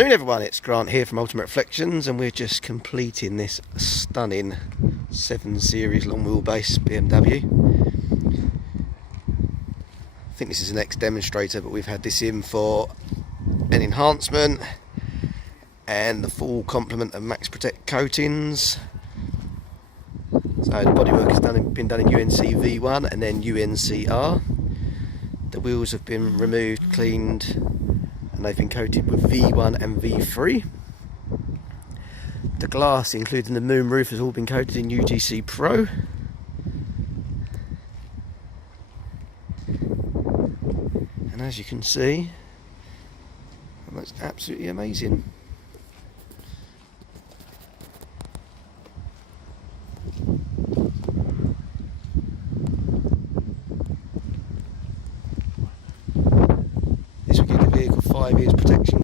Afternoon everyone, it's Grant here from Ultimate Reflections, and we're just completing this stunning 7 Series long wheelbase BMW. I think this is the next demonstrator, but we've had this in for an enhancement and the full complement of Max Protect coatings. So the bodywork has been done in UNC V1 and then UNCR. The wheels have been removed, cleaned, and they've been coated with V1 and V3. The glass, including the moon roof, has all been coated in UGC Pro. And as you can see, it looks absolutely amazing.